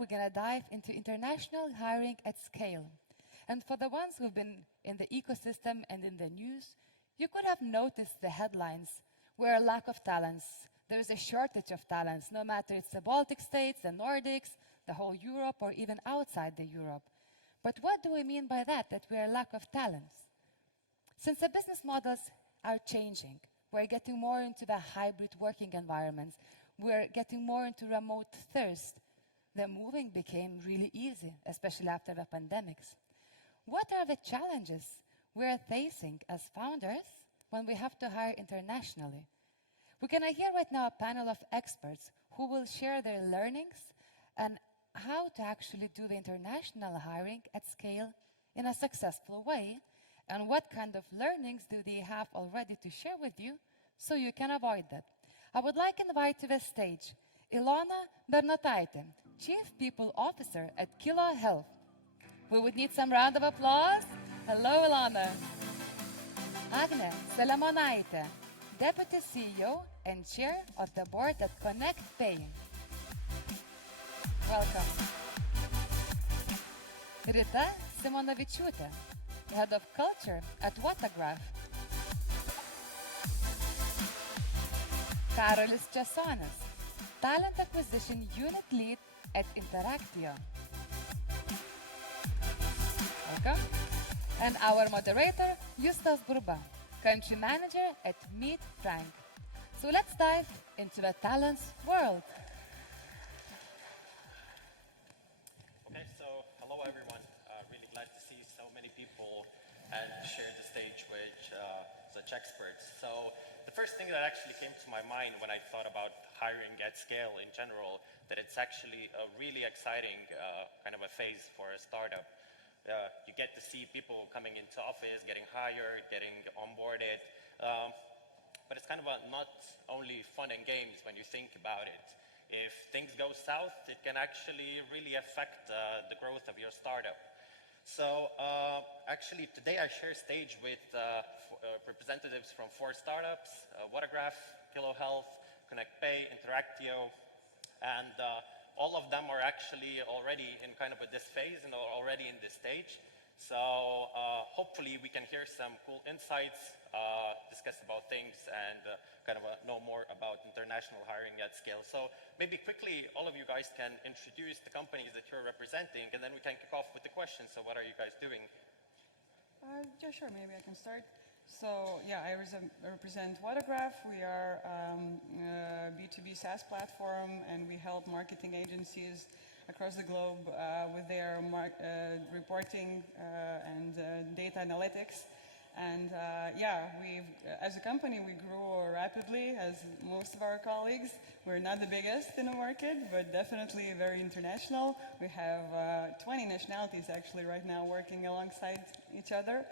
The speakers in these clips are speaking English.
we're going to dive into international hiring at scale. And for the ones who've been in the ecosystem and in the news, you could have noticed the headlines. We're a lack of talents. There is a shortage of talents, no matter it's the Baltic states, the Nordics, the whole Europe, or even outside the Europe. But what do we mean by that we're a lack of talents? Since the business models are changing, we're getting more into the hybrid working environments, we're getting more into remote thirst, the moving became really easy, especially after the pandemics. What are the challenges we're facing as founders when we have to hire internationally? We're going to hear right now a panel of experts who will share their learnings and how to actually do the international hiring at scale in a successful way, and what kind of learnings do they have already to share with you so you can avoid that. I would like to invite to the stage Ilona Bernotaitė, Chief People Officer at Kilo Health. We would need some round of applause. Hello, Ilona. Agnė Selemonaitė, Deputy CEO and Chair of the Board at ConnectPay. Welcome. Rita Simonavičiūtė, Head of Culture at Whatagraph. Karolis Česonis, Talent Acquisition Unit Lead at Interactio. Welcome. And our moderator, Justas Burba, Country Manager at MeetFrank. So let's dive into the talents world. Okay, so hello everyone. Really glad to see so many people and share the stage with such experts. So the first thing that actually came to my mind when I thought about hiring at scale in general, that it's actually a really exciting kind of a phase for a startup. You get to see people coming into office, getting hired, getting onboarded, but it's kind of not only fun and games when you think about it. If things go south, it can actually really affect the growth of your startup. So actually today I share stage with representatives from 4 startups, Whatagraph, Kilo Health, ConnectPay, Interactio, and all of them are actually already in kind of this phase and are already in this stage. So hopefully we can hear some cool insights, discuss about things, and kind of know more about international hiring at scale. So maybe quickly, all of you guys can introduce the companies that you're representing, and then we can kick off with the questions. So what are you guys doing? Yeah, sure, maybe I can start. So yeah, I represent Whatagraph. We are a B2B SaaS platform, and we help marketing agencies across the globe with their reporting and data analytics. And yeah, as a company, we grew rapidly, as most of our colleagues. We're not the biggest in the market, but definitely very international. We have 20 nationalities actually right now working alongside each other.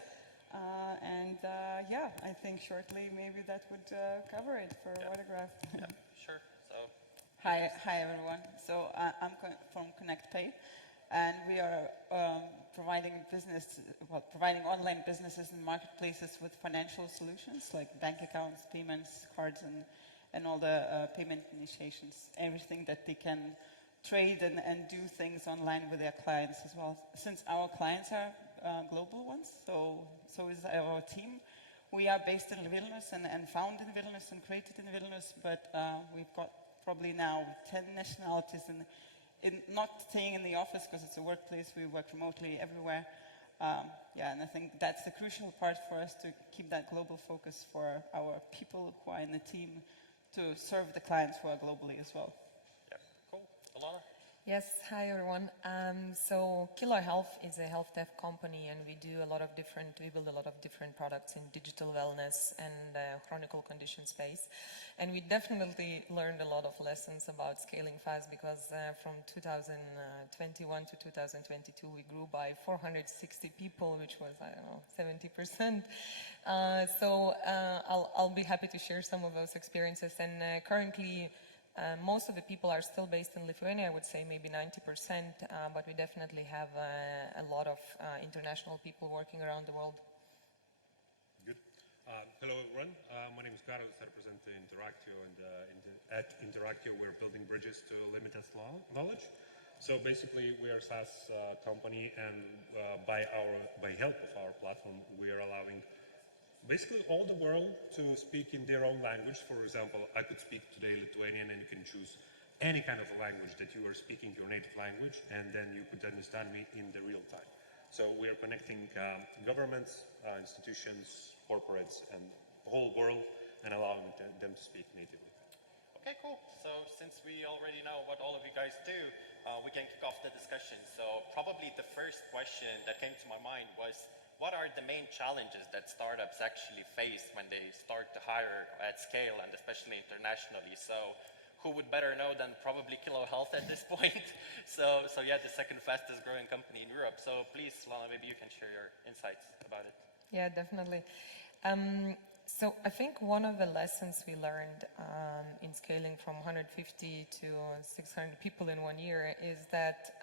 Yeah, I think shortly maybe that would cover it for Whatagraph. Yeah, sure. So Hi everyone. So I'm from ConnectPay, and we are providing online businesses and marketplaces with financial solutions like bank accounts, payments, cards, and all the payment initiations, everything that they can trade and do things online with their clients as well. Since our clients are global ones, so is our team. We are based in Vilnius and founded in Vilnius and created in Vilnius, but we've got probably now 10 nationalities in not staying in the office because it's a workplace. We work remotely everywhere. Yeah, and I think that's the crucial part for us to keep that global focus for our people who are in the team to serve the clients who are globally as well. yeah, cool. Ilona? Yes, hi everyone. So Kilo Health is a health tech company, and we build a lot of different products in digital wellness and chronic condition space. And we definitely learned a lot of lessons about scaling fast, because from 2021 to 2022, we grew by 460 people, which was, I don't know, 70%. So I'll be happy to share some of those experiences. And currently, most of the people are still based in Lithuania, I would say maybe 90%, but we definitely have a lot of international people working around the world. Good. Hello everyone, my name is Karolis, I represent Interactio, and at Interactio we're building bridges to limitless knowledge. So basically, we are a SaaS company, and by help of our platform, we are allowing basically all the world to speak in their own language. For example, I could speak today Lithuanian, and you can choose any kind of a language that you are speaking, your native language, and then you could understand me in the real time. So we are connecting governments, institutions, corporates, and the whole world, and allowing them to speak natively. Okay, cool. So since we already know what all of you guys do, we can kick off the discussion. So probably the first question that came to my mind was, what are the main challenges that startups actually face when they start to hire at scale, and especially internationally? So who would better know than probably Kilo Health at this point? So yeah, the second fastest growing company in Europe. So please, Ilona, maybe you can share your insights about it. Yeah, definitely. So I think one of the lessons we learned in scaling from 150 to 600 people in 1 year is that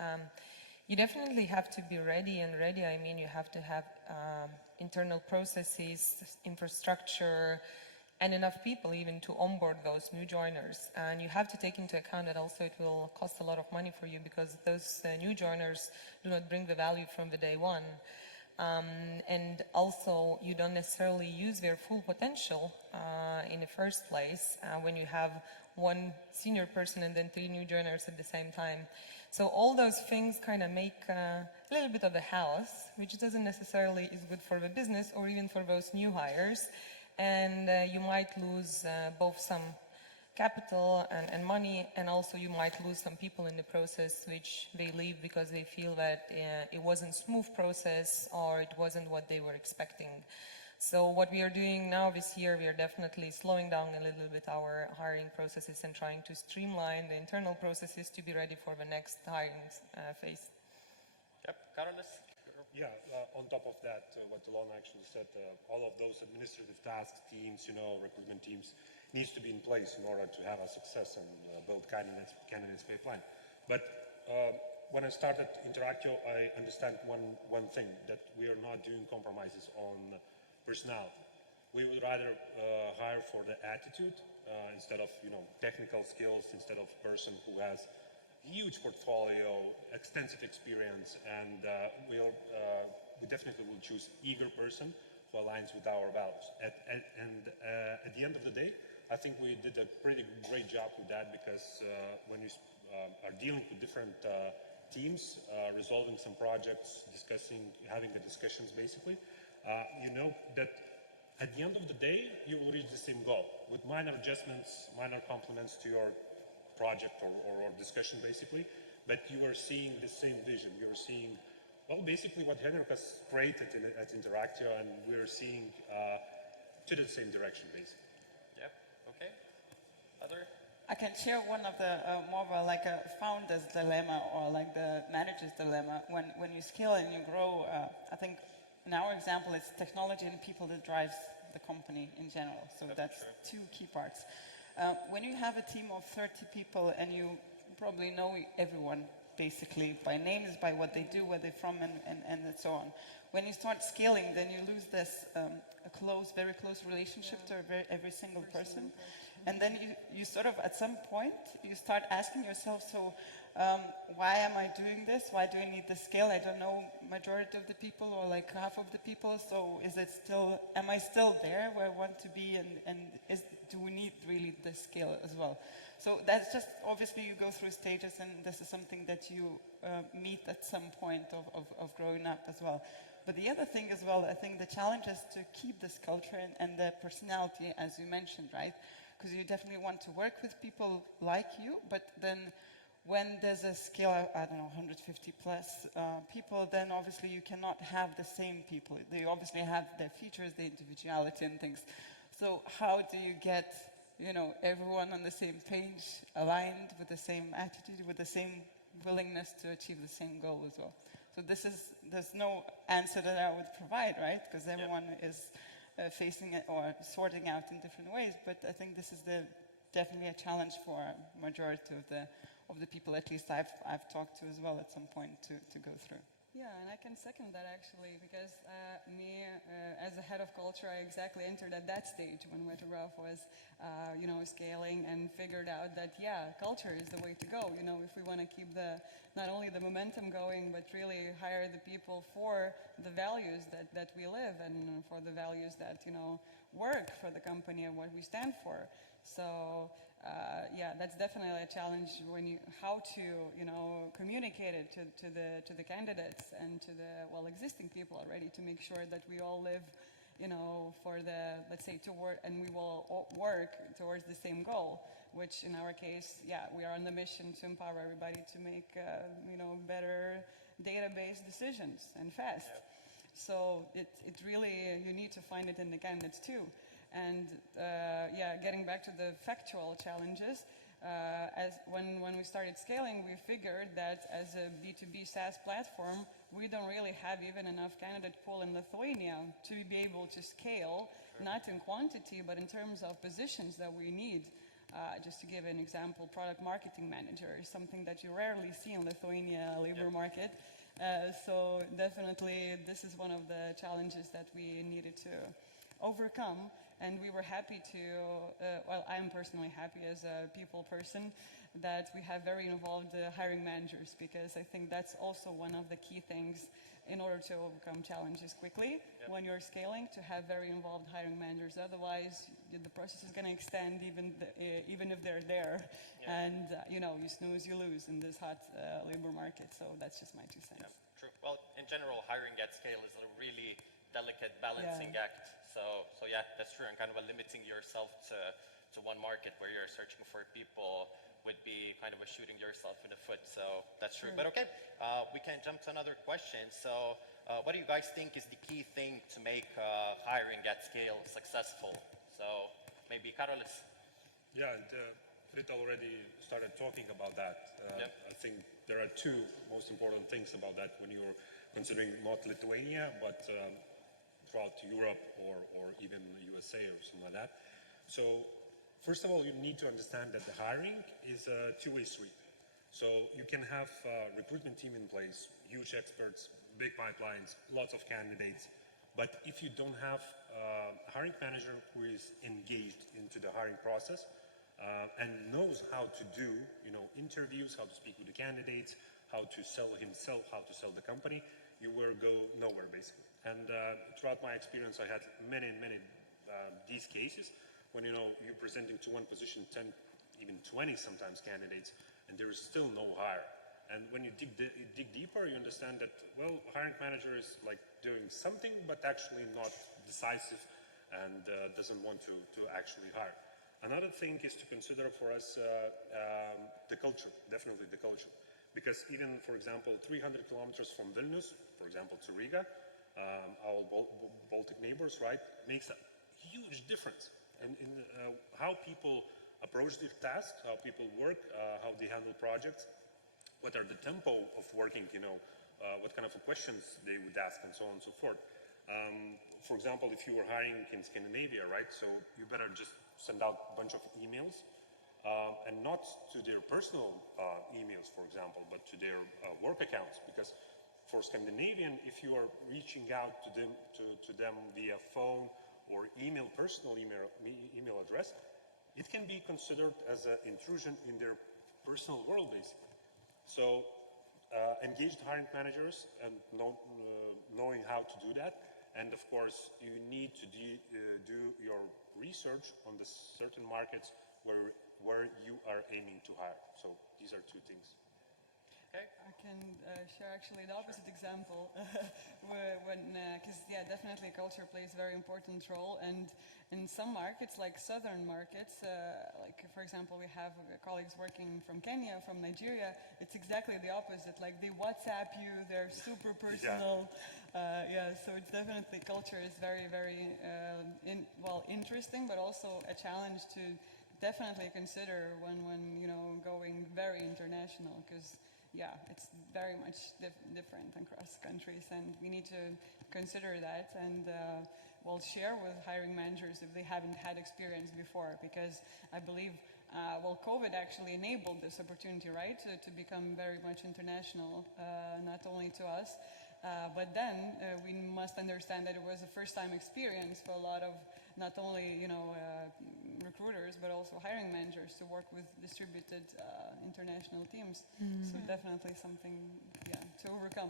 you definitely have to be ready, and ready, I mean you have to have internal processes, infrastructure, and enough people even to onboard those new joiners. And you have to take into account that also it will cost a lot of money for you, because those new joiners do not bring the value from the day one. And also you don't necessarily use their full potential in the first place when you have one senior person and then 3 new joiners at the same time. So all those things kind of make a little bit of a house, which doesn't necessarily is good for the business or even for those new hires. And you might lose both some capital and money, and also you might lose some people in the process, which they leave because they feel that it wasn't a smooth process or it wasn't what they were expecting. So what we are doing now this year, we are definitely slowing down a little bit our hiring processes and trying to streamline the internal processes to be ready for the next hiring phase. Yep, Karolis? Yeah, on top of that, what Ilona actually said, all of those administrative tasks, teams, recruitment teams, needs to be in place in order to have a success and build candidates pipeline. But when I started Interactio, I understand one thing, that we are not doing compromises on personality. We would rather hire for the attitude instead of technical skills, instead of a person who has huge portfolio, extensive experience, and we definitely will choose eager person who aligns with our values. And at the end of the day, I think we did a pretty great job with that, because when you are dealing with different teams, resolving some projects, having the discussions basically, you know that at the end of the day, you will reach the same goal with minor adjustments, minor compliments to your project or discussion basically, but you are seeing the same vision. You are seeing, well, basically what Henrik has created at Interactio, and we are seeing to the same direction basically. Yep, okay. Other? I can share one of the more of a founder's dilemma, or like the manager's dilemma. When you scale and you grow, I think in our example, it's technology and people that drives the company in general. So that's two key parts. When you have a team of 30 people and you probably know everyone basically by names, by what they do, where they're from, and so on. When you start scaling, then you lose this very close relationship to every single person. And then you sort of, at some point, you start asking yourself, so why am I doing this? Why do I need the scale? I don't know majority of the people, or like half of the people. So am I still there where I want to be? And do we need really the scale as well? So that's just, obviously you go through stages, and this is something that you meet at some point of growing up as well. But the other thing as well, I think the challenge is to keep this culture and the personality, as you mentioned, right? Because you definitely want to work with people like you, but then when there's a scale, I don't know, 150 plus people, then obviously you cannot have the same people. They obviously have their features, their individuality and things. So how do you get, everyone on the same page, aligned with the same attitude, with the same willingness to achieve the same goal as well? So there's no answer that I would provide, right? Because everyone is facing it or sorting out in different ways. But I think this is definitely a challenge for a majority of the people, at least I've talked to as well at some point, to go through. Yeah, and I can second that actually, because me, as a head of culture, I exactly entered at that stage when Whatagraph was, scaling and figured out that, yeah, culture is the way to go. If we want to keep not only the momentum going, but really hire the people for the values that we live and for the values that, work for the company and what we stand for. So, that's definitely a challenge how to, communicate it to the candidates and to the, existing people already, to make sure that we all live, for the, let's say, and we will work towards the same goal, which in our case, we are on the mission to empower everybody to make, better database decisions and fast. Yeah. So it really, you need to find it in the candidates too. And getting back to the factual challenges, when we started scaling, we figured that as a B2B SaaS platform, we don't really have even enough candidate pool in Lithuania to be able to scale, not in quantity, but in terms of positions that we need. Just to give an example, product marketing manager is something that you rarely see in Lithuania labor market. So definitely this is one of the challenges that we needed to overcome. And we were happy to, I'm personally happy as a people person that we have very involved hiring managers, because I think that's also one of the key things in order to overcome challenges quickly when you're scaling, to have very involved hiring managers. Otherwise, the process is going to extend even if they're there. And, you snooze, you lose in this hot labor market. So that's just my 2 cents. Yeah, true. Well, in general, hiring at scale is a really delicate balancing act. So that's true. And kind of limiting yourself to one market where you're searching for people would be kind of shooting yourself in the foot. So that's true. But okay, we can jump to another question. So what do you guys think is the key thing to make hiring at scale successful? So maybe Karolis. Yeah, and Rita already started talking about that. I think there are 2 most important things about that when you're considering not Lithuania, but throughout Europe or even USA or something like that. So first of all, you need to understand that the hiring is a 2-way street. So you can have a recruitment team in place, huge experts, big pipelines, lots of candidates. But if you don't have a hiring manager who is engaged into the hiring process and knows how to do, interviews, how to speak with the candidates, how to sell himself, how to sell the company, you will go nowhere basically. And throughout my experience, I had many these cases when you're presenting to one position 10, even 20 sometimes candidates, and there is still no hire. And when you dig deeper, you understand that hiring manager is like doing something, but actually not decisive and doesn't want to actually hire. Another thing is to consider for us the culture, definitely the culture. Because even, for example, 300 kilometers from Vilnius, for example, to Riga, our Baltic neighbors, right, makes a huge difference in how people approach their tasks, how people work, how they handle projects, what are the tempo of working, what kind of questions they would ask, and so on and so forth. For example, if you were hiring in Scandinavia, right, so you better just send out a bunch of emails, and not to their personal emails, for example, but to their work accounts, because for Scandinavian, if you are reaching out to them via phone or personal email address, it can be considered as an intrusion in their personal world, basically. So engaged hiring managers and knowing how to do that, and of course you need to do your research on the certain markets where you are aiming to hire. So these are 2 things. I can share actually the opposite example, because definitely culture plays a very important role, and in some markets, like southern markets, like for example, we have colleagues working from Kenya, from Nigeria, it's exactly the opposite, like they WhatsApp you, they're super personal, so it's definitely, culture is very, very, interesting, but also a challenge to definitely consider when going very international, because it's very much different across countries, and we need to consider that and share with hiring managers if they haven't had experience before, because I believe COVID actually enabled this opportunity, right, to become very much international, not only to us, But then we must understand that it was a first-time experience for a lot of not only recruiters but also hiring managers to work with distributed international teams. So definitely something, to overcome.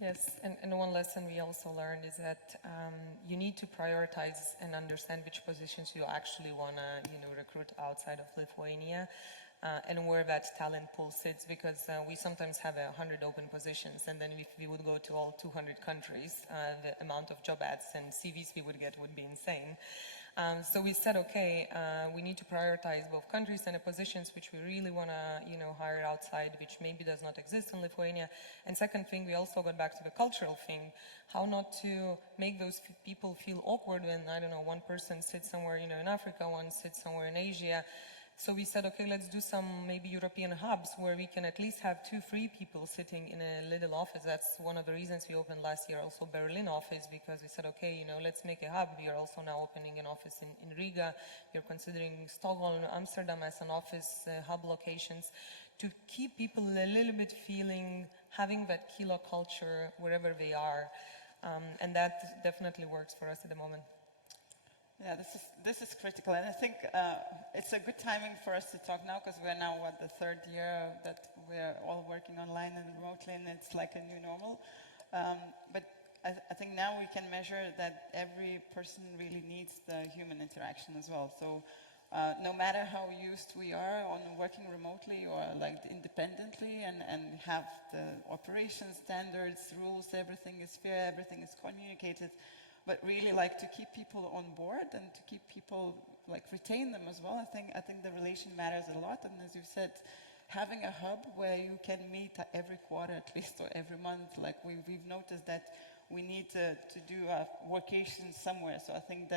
Yes, and one lesson we also learned is that you need to prioritize and understand which positions you actually want to recruit outside of Lithuania. And where that talent pool sits, because we sometimes have 100 open positions, and then if we would go to all 200 countries, the amount of job ads and CVs we would get would be insane. So we said, okay, we need to prioritize both countries and the positions which we really want to, hire outside, which maybe does not exist in Lithuania. And second thing, we also got back to the cultural thing, how not to make those people feel awkward when, I don't know, one person sits somewhere, in Africa, one sits somewhere in Asia. So we said, okay, let's do some maybe European hubs where we can at least have 2-3 people sitting in a little office. That's one of the reasons we opened last year also Berlin office, because we said, okay, let's make a hub. We are also now opening an office in Riga. We're considering Stockholm, Amsterdam as an office hub locations to keep people a little bit having that Kilo culture wherever they are. And that definitely works for us at the moment. Yeah, this is critical, and I think it's a good timing for us to talk now, because we're now the third year that we're all working online and remotely, and it's like a new normal. But I think now we can measure that every person really needs the human interaction as well. So no matter how used we are on working remotely or like independently, and have the operations standards, rules, everything is fair, everything is communicated. But really like to keep people on board and to keep people, like retain them as well. I think the relation matters a lot. And as you said, having a hub where you can meet every quarter at least, or every month, like we've noticed that we need to do a workation somewhere. So I think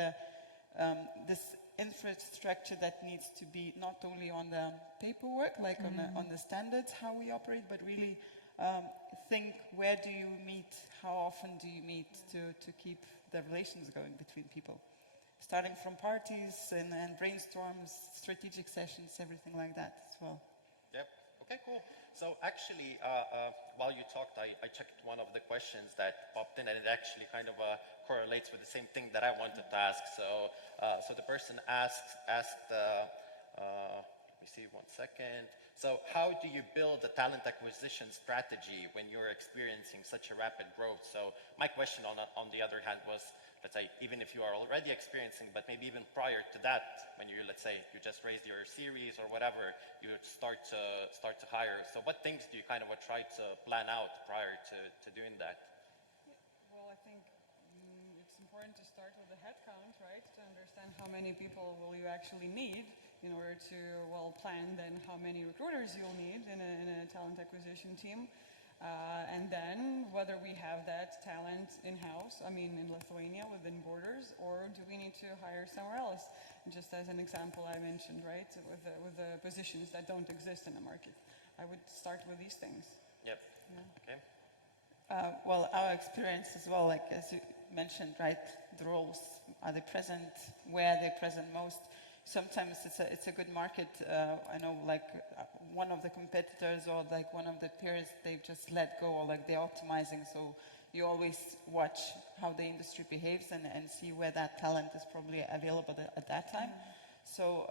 this infrastructure that needs to be not only on the paperwork, like on the standards, how we operate, but really think, where do you meet, how often do you meet to keep the relations going between people, starting from parties and brainstorms, strategic sessions, everything like that as well. Yep. Okay, cool. So actually, while you talked, I checked one of the questions that popped in, and it actually kind of correlates with the same thing that I wanted to ask. So, so the person asked, let me see, 1 second. So how do you build a talent acquisition strategy when you're experiencing such a rapid growth? So my question on the other hand was, let's say, even if you are already experiencing, but maybe even prior to that, when you, let's say, you just raised your series or whatever, you start to hire. So what things do you kind of try to plan out prior to doing that? Well, I think it's important to start with the headcount, right? To understand how many people will you actually need in order to, plan then how many recruiters you'll need in a talent acquisition team. And then whether we have that talent in-house, in Lithuania, within borders, or do we need to hire somewhere else? And just as an example I mentioned, right, with the positions that don't exist in the market. I would start with these things. Yep. Yeah. Okay. Well, our experience as well, like as you mentioned, right, the roles, are they present, where are they present most? Sometimes it's a good market. I know, like one of the competitors or like one of the peers, they've just let go, or like they're optimizing. So you always watch how the industry behaves and see where that talent is probably available at that time. So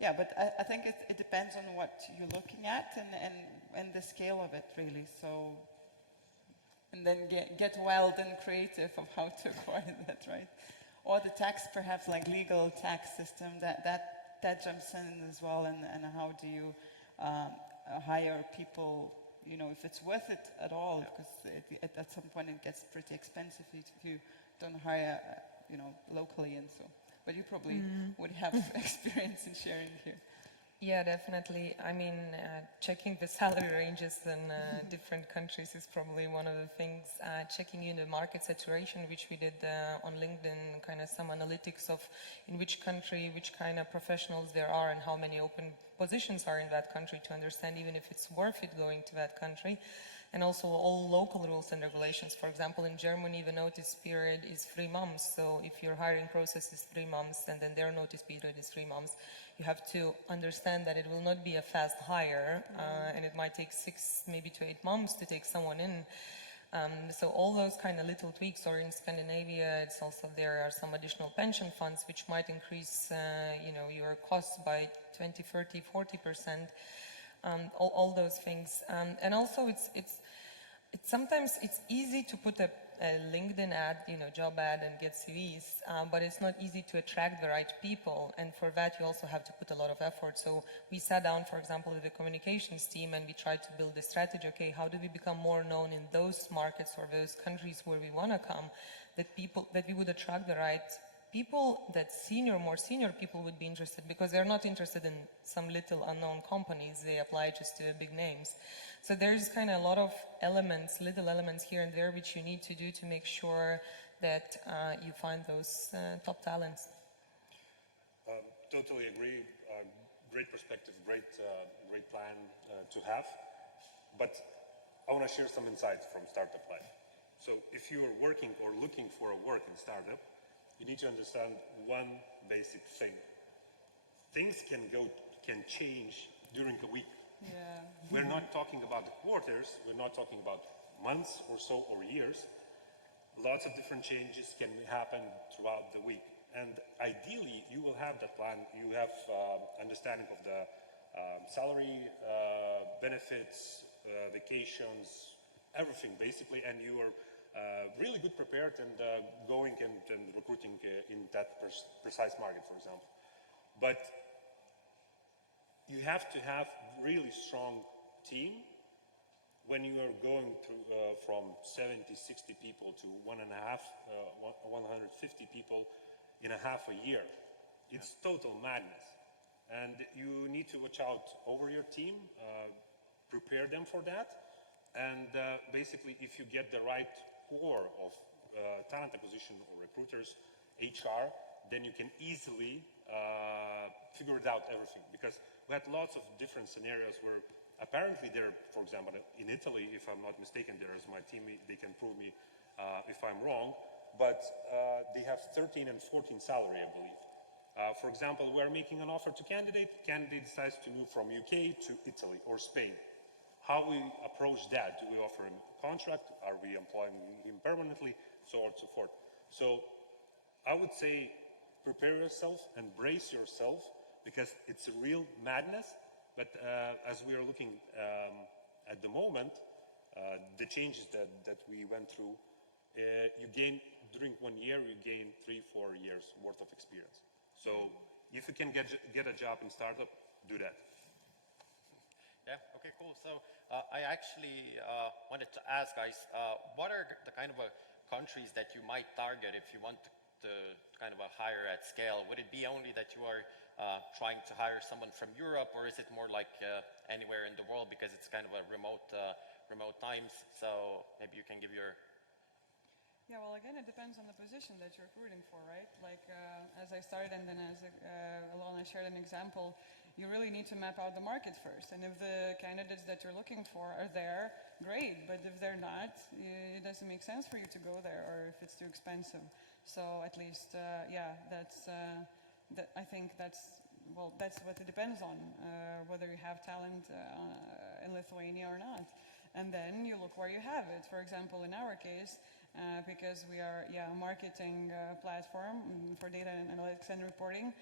yeah, but I think it depends on what you're looking at and the scale of it really. So, and then get wild and creative of how to acquire that, right? Or the tax, perhaps like legal tax system that jumps in as well, and how do you hire people, if it's worth it at all, because at some point it gets pretty expensive if you don't hire, locally and so. But you probably would have experience in sharing here. Yeah, definitely. Checking the salary ranges in different countries is probably one of the things. Checking in the market saturation, which we did on LinkedIn, kind of some analytics of in which country, which kind of professionals there are and how many open positions are in that country to understand even if it's worth it going to that country. And also all local rules and regulations. For example, in Germany, the notice period is 3 months. So if your hiring process is 3 months and then their notice period is 3 months, you have to understand that it will not be a fast hire and it might take 6, maybe to 8 months to take someone in. So all those kind of little tweaks, or in Scandinavia, it's also there are some additional pension funds which might increase, your costs by 20, 30, 40%. All those things, and also it's sometimes it's easy to put a LinkedIn ad, job ad, and get CVs, but it's not easy to attract the right people, and for that you also have to put a lot of effort. So we sat down, for example, with the communications team, and we tried to build a strategy. Okay, how do we become more known in those markets or those countries where we want to come, that we would attract the right people, that more senior people would be interested, because they're not interested in some little unknown companies. They apply just to big names. So there's kind of a lot of elements, little elements here and there, which you need to do to make sure that you find those top talents. Totally agree. Great perspective, great plan to have. But I want to share some insights from startup life. So if you are working or looking for a work in startup, you need to understand one basic thing. Things can change during a week. Yeah. We're not talking about the quarters, we're not talking about months or so or years. Lots of different changes can happen throughout the week. And ideally, you will have that plan. You have understanding of the salary, benefits, vacations, everything basically, and you are really good prepared and going and recruiting in that precise market, for example. But you have to have really strong team when you are going through from 70, 60 people to 150 people in a half a year. It's total madness. And you need to watch out over your team, prepare them for that. And basically, if you get the right core of talent acquisition or recruiters, HR, then you can easily figure it out everything. Because we had lots of different scenarios where apparently there, for example, in Italy, if I'm not mistaken, there is my team, they can prove me if I'm wrong, but they have 13 and 14 salary, I believe. For example, we're making an offer to candidate decides to move from UK to Italy or Spain. How we approach that? Do we offer him a contract? Are we employing him permanently? So on and so forth. So I would say prepare yourself and brace yourself, because it's a real madness. But as we are looking at the moment, the changes that we went through, you gain, during 1 year, you gain 3-4 years worth of experience. So if you can get a job in startup, do that. Yeah, okay, cool. So I actually wanted to ask guys, what are the kind of countries that you might target if you want to kind of hire at scale? Would it be only that you are trying to hire someone from Europe, or is it more like anywhere in the world, because it's kind of a remote times? So maybe you can give your... Yeah, well, again, it depends on the position that you're recruiting for, right? Like, as I started, and then as Ilona shared an example, you really need to map out the market first. And if the candidates that you're looking for are there, great. But if they're not, it doesn't make sense for you to go there, or if it's too expensive. So at least, yeah, I think that's what it depends on, whether you have talent in Lithuania or not. And then you look where you have it. For example, in our case, because we are a marketing platform for data analytics and reporting,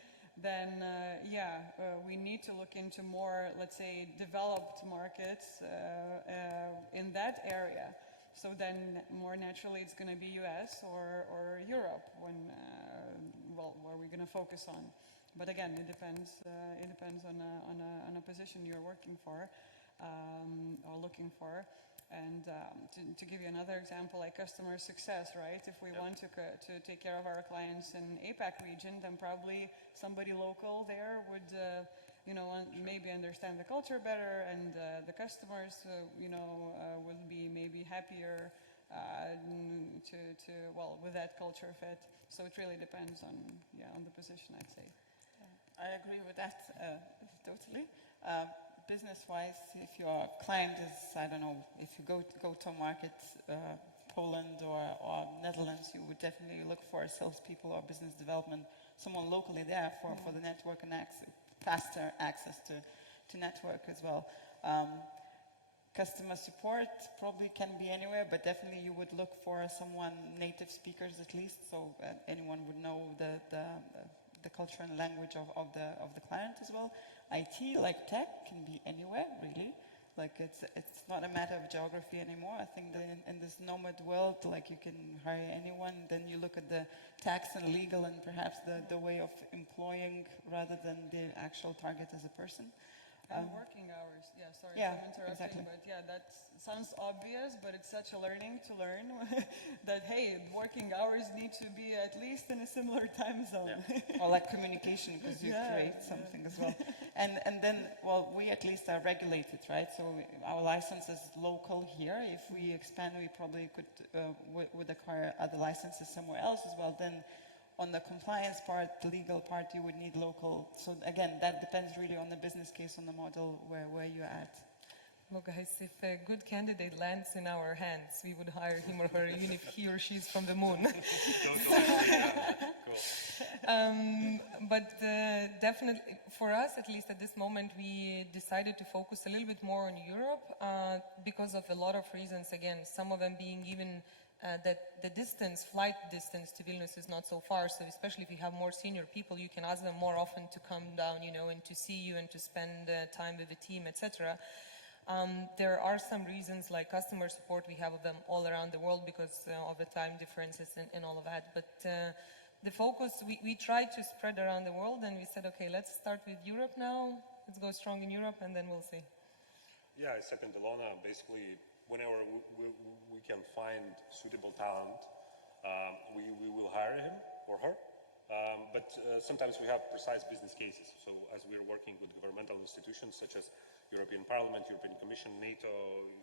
then we need to look into more, let's say, developed markets in that area. So then more naturally it's going to be US or Europe when where we're going to focus on. But again, it depends on a position you're working for or looking for. And to give you another example, like customer success, right? If we want to take care of our clients in APAC region, then probably somebody local there would, maybe understand the culture better, and the customers, would be maybe happier with that culture fit. So it really depends on the position, I'd say. I agree with that totally. business-wise, if your client is, I don't know, if you go to a market, Poland or Netherlands, you would definitely look for salespeople or business development, someone locally there for the network and faster access to network as well. Customer support probably can be anywhere, but definitely you would look for someone native speakers at least, so anyone would know the culture and language of the client as well. IT, like tech, can be anywhere really. Like it's not a matter of geography anymore. I think that in this nomad world, like you can hire anyone. Then you look at the tax and legal and perhaps the way of employing rather than the actual target as a person. And working hours, yeah, sorry Yeah, if I'm interrupting, exactly. but yeah, that sounds obvious, but it's such a learning to learn that, hey, working hours need to be at least in a similar time zone. Or like communication, because you create something as well. And then, well, we at least are regulated, right? So our license is local here. If we expand, we probably could would acquire other licenses somewhere else as well. Then on the compliance part, the legal part, you would need local. So again, that depends really on the business case, on the model where you're at. Well, guys, if a good candidate lands in our hands, we would hire him or her even if he or she is from the moon. But definitely, for us, at least at this moment, we decided to focus a little bit more on Europe because of a lot of reasons. Again, some of them being even that the flight distance to Vilnius is not so far. So especially if you have more senior people, you can ask them more often to come down, and to see you and to spend time with the team, etc. There are some reasons like customer support. We have them all around the world because of the time differences and all of that. But the focus, we tried to spread around the world, and we said, okay, let's start with Europe now. Let's go strong in Europe, and then we'll see. Yeah, I second Ilona. Basically, whenever we can find suitable talent, we will hire him or her. But sometimes we have precise business cases. So as we're working with governmental institutions such as European Parliament, European Commission, NATO,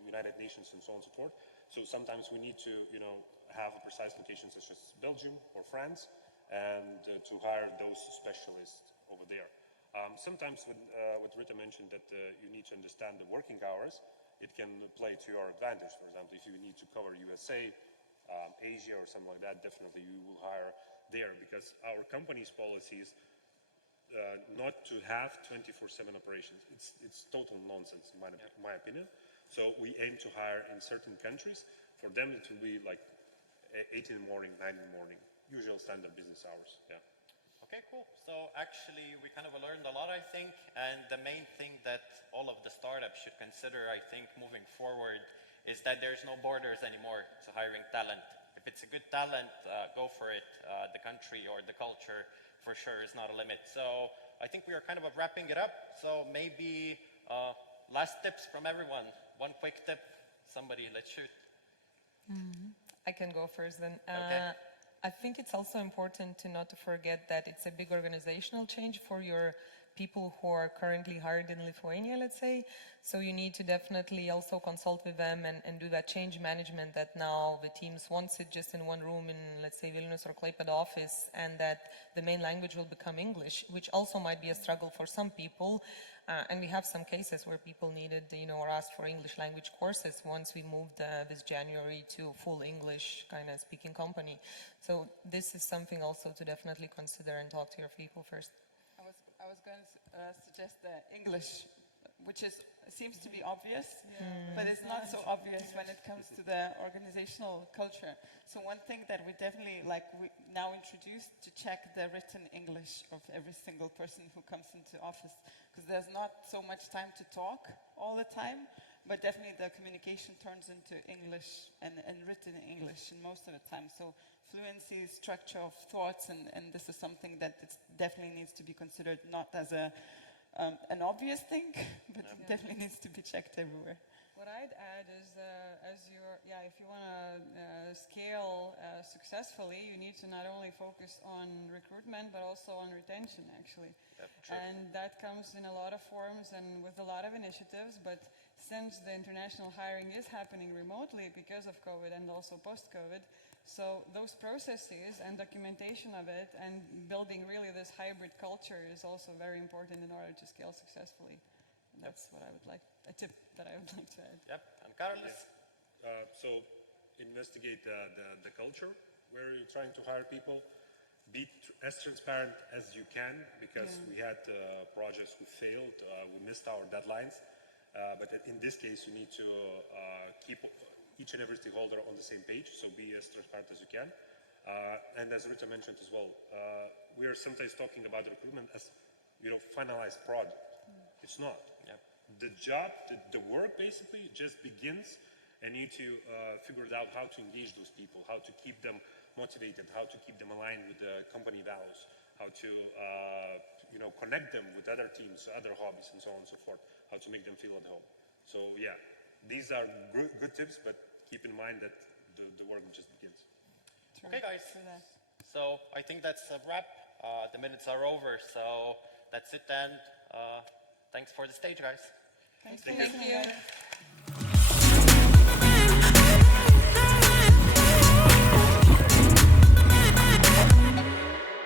United Nations, and so on and so forth. So sometimes we need to, have a precise location such as Belgium or France, and to hire those specialists over there. Sometimes what Rita mentioned that you need to understand the working hours, it can play to your advantage. For example, if you need to cover USA, Asia or something like that, definitely you will hire there because our company's policy is not to have 24/7 operations. It's total nonsense in my opinion. So we aim to hire in certain countries. For them it will be like 8 in the morning, 9 in the morning, usual standard business hours. Yeah. Okay, cool. So actually we kind of learned a lot, I think, and the main thing that all of the startups should consider, I think, moving forward is that there's no borders anymore to hiring talent. If it's a good talent, go for it. The country or the culture for sure is not a limit. So I think we are kind of wrapping it up. So maybe last tips from everyone. One quick tip. Somebody, let's shoot. I can go first then. Okay. I think it's also important to not to forget that it's a big organizational change for your people who are currently hired in Lithuania, let's say. So you need to definitely also consult with them and do that change management that now the teams won't sit just in one room in, let's say, Vilnius or Klaipėda office, and that the main language will become English, which also might be a struggle for some people. And we have some cases where people needed, or asked for English language courses once we moved this January to full English kind of speaking company. So this is something also to definitely consider and talk to your people first. I was going to suggest the English, which seems to be obvious, but it's not so obvious when it comes to the organizational culture. So one thing that we definitely we now introduced to check the written English of every single person who comes into office, because there's not so much time to talk all the time, but definitely the communication turns into English and written English in most of the time. So fluency, structure of thoughts, and this is something that definitely needs to be considered not as an obvious thing, but definitely needs to be checked everywhere. What I'd add is, if you want to scale successfully, you need to not only focus on recruitment, but also on retention, actually. And that comes in a lot of forms and with a lot of initiatives, but since the international hiring is happening remotely because of COVID and also post-COVID, so those processes and documentation of it and building really this hybrid culture is also very important in order to scale successfully. That's what I would like, a tip that I would like to add. Yep. And Karolis? So investigate the culture where you're trying to hire people. Be as transparent as you can, because we had projects who failed, we missed our deadlines. But in this case, you need to keep each and every stakeholder on the same page, so be as transparent as you can. And as Rita mentioned as well, we are sometimes talking about recruitment as, finalized product. It's not. Yep. The job, the work basically just begins, and you need to figure out how to engage those people, how to keep them motivated, how to keep them aligned with the company values, how to connect them with other teams, other hobbies, and so on and so forth, how to make them feel at home. So yeah, these are good tips, but keep in mind that the work just begins. Okay, guys. So I think that's a wrap. The minutes are over, so that's it then. Thanks for the stage, guys. Thank Thank you.